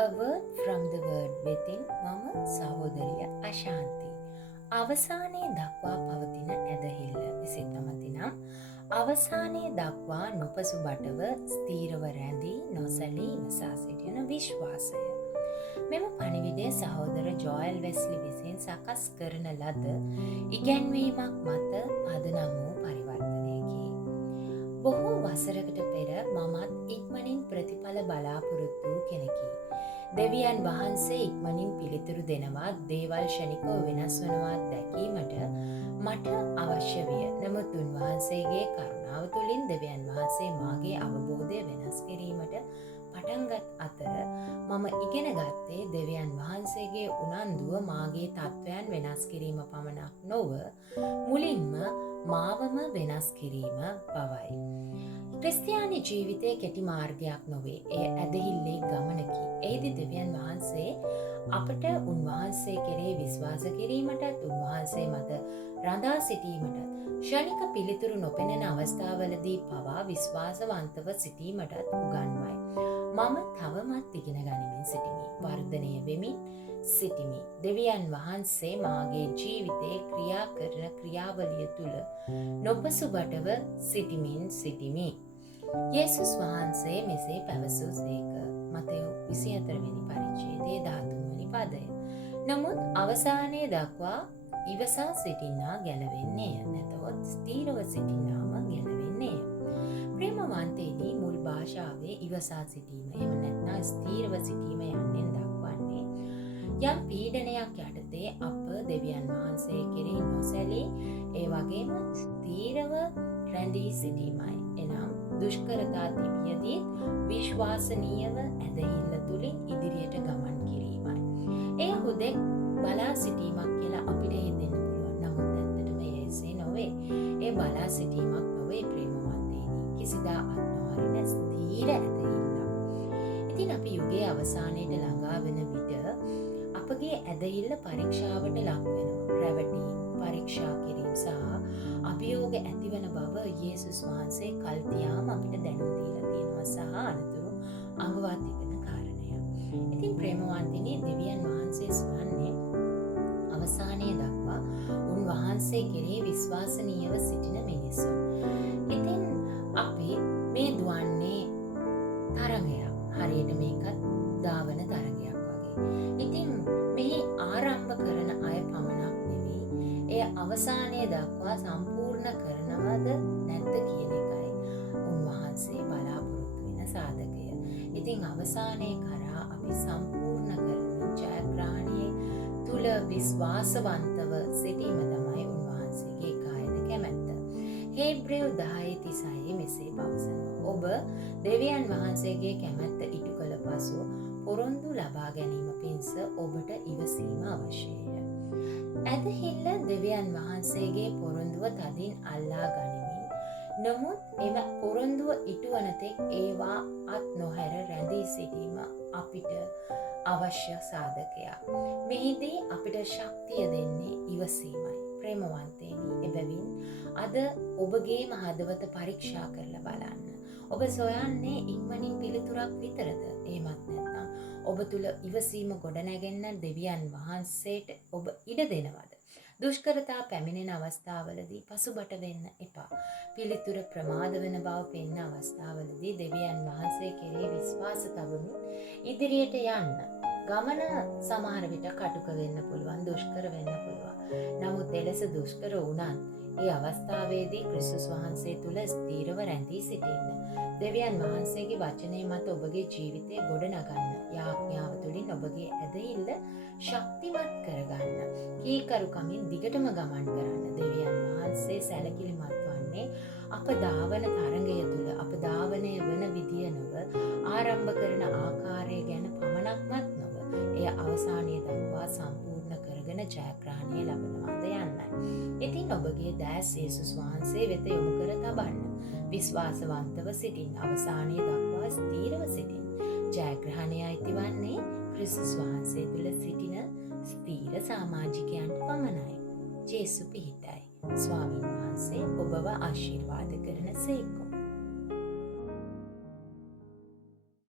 A word from the word within මම සහෝදරිය අශාන්ති. අවසානයේ දක්වා පවතින ඇදහිල්ල විසිතමති නම් අවසානයේ දක්වා නොපසු බටව ස්ථීරව රැඳී නොසැලී ඉවසා සිටින විශ්වාසය. මෙම පණිවිඩය සහෝදර ජෝයල් වෙස්ලි විසින් සකස් කරන ලද ඉගැන්වීමක් මත පදනම් වූ පරිවර්තනයකි. බොහෝ වසරකට පෙර මමත් ඉක්මනින් ප්‍රතිඵල බලාපොරොත්තු කෙනෙකි. දෙවියන් වහන්සේ ඉක්මනින් පිළිතුරු දෙනවා, දේවල් ක්ෂණිකව වෙනස් වනවාත් දැකීමට මට අවශ්‍ය විය. නමුත් උන්වහන්සේගේ කරුණාව තුළින් දෙවියන් වහන්සේ මාගේ අවබෝධය වෙනස් කිරීමට පටන්ගත් අතර මම ඉගෙන ගත්තේ දෙවියන් වහන්සේගේ උනන්දුව මාගේ තත්ත්වයන් වෙනස් කිරීම පමණක් නොව මුලින්ම මාවම වෙනස් කිරීම බවයි. ක්‍රිස්තියානි ජීවිතයේ කෙටි මාර්ගයක් නොවේ. එය ඇදහිල්ලේ ගමනකි. එහිදී දෙවියන් වහන්සේ අපට උන්වහන්සේ කෙරෙහි විශ්වාස කිරීමටත් උන්වහන්සේ මත රඳා සිටීමටත් ක්ෂණික පිළිතුරු නොපෙනෙන අවස්ථාවලදී පවා විශ්වාසවන්තව සිටීමටත් උගන්වයි. මම තවමත් ඉගෙන ගනිමින් සිටිමි. වර්ධනය වෙමින් සිටිමි. දෙවියන් වහන්සේ මාගේ ජීවිතයේ ක්‍රියා කරන ක්‍රියාවලිය තුළ නොපසුබටව සිටිමි. යේසුස් වහන්සේ මෙසේ පැවසූ සේක. මතෙව් 24 වෙනි පරිච්ඡේදයේ 13 වෙනි පදය. නමුත් අවසානයේ දක්වා ඉවසා සිටින්නා ගැලවෙන්නේය. නැතහොත් ස්ථීරව සිටින්නාම ගැලවෙන්නේය. ප්‍රේමවන්තයනි, මුල් භාෂාවේ ඉවසා සිටීම එහෙම නැත්නම් ස්ථීරව සිටීම යන්නෙන් දක්වන්නේ යම් පීඩනයක් යටතේ අප දෙවියන් වහන්සේ කෙරෙහි නොසැලී ඒ වගේම ස්ථීරව රැඳී සිටීමයි. එනම් දුෂ්කරතා තිබියදී විශ්වාසනීයව ඇදහිල්ල තුළින් ඉදිරියට ගමන් කිරීමයි. එය හුදෙක් බලා සිටීමක් කියලා අපිට හිතෙන්න පුළුවන්. නමුත් ඇත්තටම එසේ නොවේ. ඒ බලා සිටීමක් නොවේ ප්‍රේමවන්තයනි. කිසිදා අත් නොහරින ස්ථීර ඇදහිල්ලක්. ඉතින් අපි යුගයේ අවසානයේ ළඟා වෙන විට අපගේ ඇදහිල්ල පරීක්ෂාවට ලක් වෙනවා. රැවටීම්, පරීක්ෂා කිරීම සහ අභියෝග ඇතිවන බව යේසුස් වහන්සේ කල්තියාම අපිට දැනුම් දීලා තියෙනවා සහ අනතුරු අඟවා තිබෙන කාරණය. ඉතින් ප්‍රේමවන්තනි, දෙවියන් වහන්සේ සොයන්නේ අවසානයේ දක්වා උන්වහන්සේ කෙරෙහි විශ්වාසනීයව සිටින මිනිසුන්. ඉතින් අපි මේ දුවන්නේ තරගයක්. හරියට මේකත් ධාවන තරගයක් වගේ. ඉතින් මෙහි ආරම්භ කරන අය පමණක් නෙවෙයි, එය අවසානයේ දක්වා සම්පූර්ණ කරනවද නැද්ද කියන එකයි උන්වහන්සේ බලාපොරොත්තු වෙන සාධකය. ඉතින් අවසානයේ කරා අපි සම්පූර්ණ කරන ජයග්‍රහණයේ තුල විශ්වාසවන්තව සිටීම තමයි උන්වහන්සේගේ කායන කැමැත්ත. හේබ්‍රෙව් 10:36 මෙසේ පවසනවා. ඔබ දෙවියන් වහන්සේගේ කැමැත්ත ඉටු කළ පසු පොරොන්දු ලබා ගැනීම පිණිස ඔබට ඉවසීම අවශ්‍යය. ඇදහිල්ල දෙවියන් වහන්සේගේ පොරොන්දුව තදින් අල්ලා ගනිමින්, නමුත් එම පොරොන්දුව ඉටුවන තෙක් ඒවා අත් නොහැර රැඳී සිටීම අපිට අවශ්‍ය සාධකයක්. මෙහිදී අපිට ශක්තිය දෙන්නේ ඉවසීමයි. ප්‍රේමවන්තයනි, එබැවින් අද ඔබගේම හදවත පරීක්ෂා කරලා බලන්න. ඔබ සොයන්නේ ඉක්මනින් පිළිතුරක් විතරද? එහෙමත් නැත්නම් ඔබ තුල ඉවසීම ගොඩනැගෙන්න දෙවියන් වහන්සේට ඔබ ඉඩ දෙනවද? දුෂ්කරතා පැමිණෙන අවස්ථාවලදී පසුබට වෙන්න එපා. පිළිතුර ප්‍රමාද වෙන බව පෙන්න අවස්ථාවලදී දෙවියන් වහන්සේ කෙරෙහි විශ්වාස තබමින් ඉදිරියට යන්න. ගමන සමහර විට කටුක වෙන්න පුළුවන්, දුෂ්කර වෙන්න පුළුවන්. නමුත් එලෙස දුෂ්කර වුණත් ඒ අවස්ථාවේදී ක්‍රිස්තුස් වහන්සේ තුල ස්ථීරව රැඳී සිටින්න. දෙවියන් වහන්සේගේ වචනය මත ඔබගේ ජීවිතය ගොඩනගන්න. යාඥාව තුළින් ඔබගේ ඇදහිල්ල ශක්තිමත් කරගන්න. කීකරුකමින් දිගටම ගමන් කරන්න. දෙවියන් වහන්සේ සැලකිලිමත් වන්නේ අප ධාවන තරඟය තුළ අප ධාවනය වන විදිය නොව, ආරම්භ කරන ආකාරය ගැන පමණක්මත් නොව, එය අවසානයේ දක්වා සම්පූර්ණ කරගෙන ජයග්‍රහණය ලබනවාද යන්නයි. ඉතින් ඔබගේ දැස් යේසුස් වහන්සේ වෙත යොමු කර තබන්න. විශ්වාසවන්තව සිටින්. අවසානයේ දක්වා ස්ථීරව සිටින්. ජයග්‍රහණය අයිතිවන්නේ ක්‍රිස්තුස් වහන්සේ තුළ සිටින ස්ථීර සමාජිකයන්ට පමණයි. ජේසු පිහිටයි. ස්වාමීන් වහන්සේ ඔබව ආශිර්වාද කරන සේක.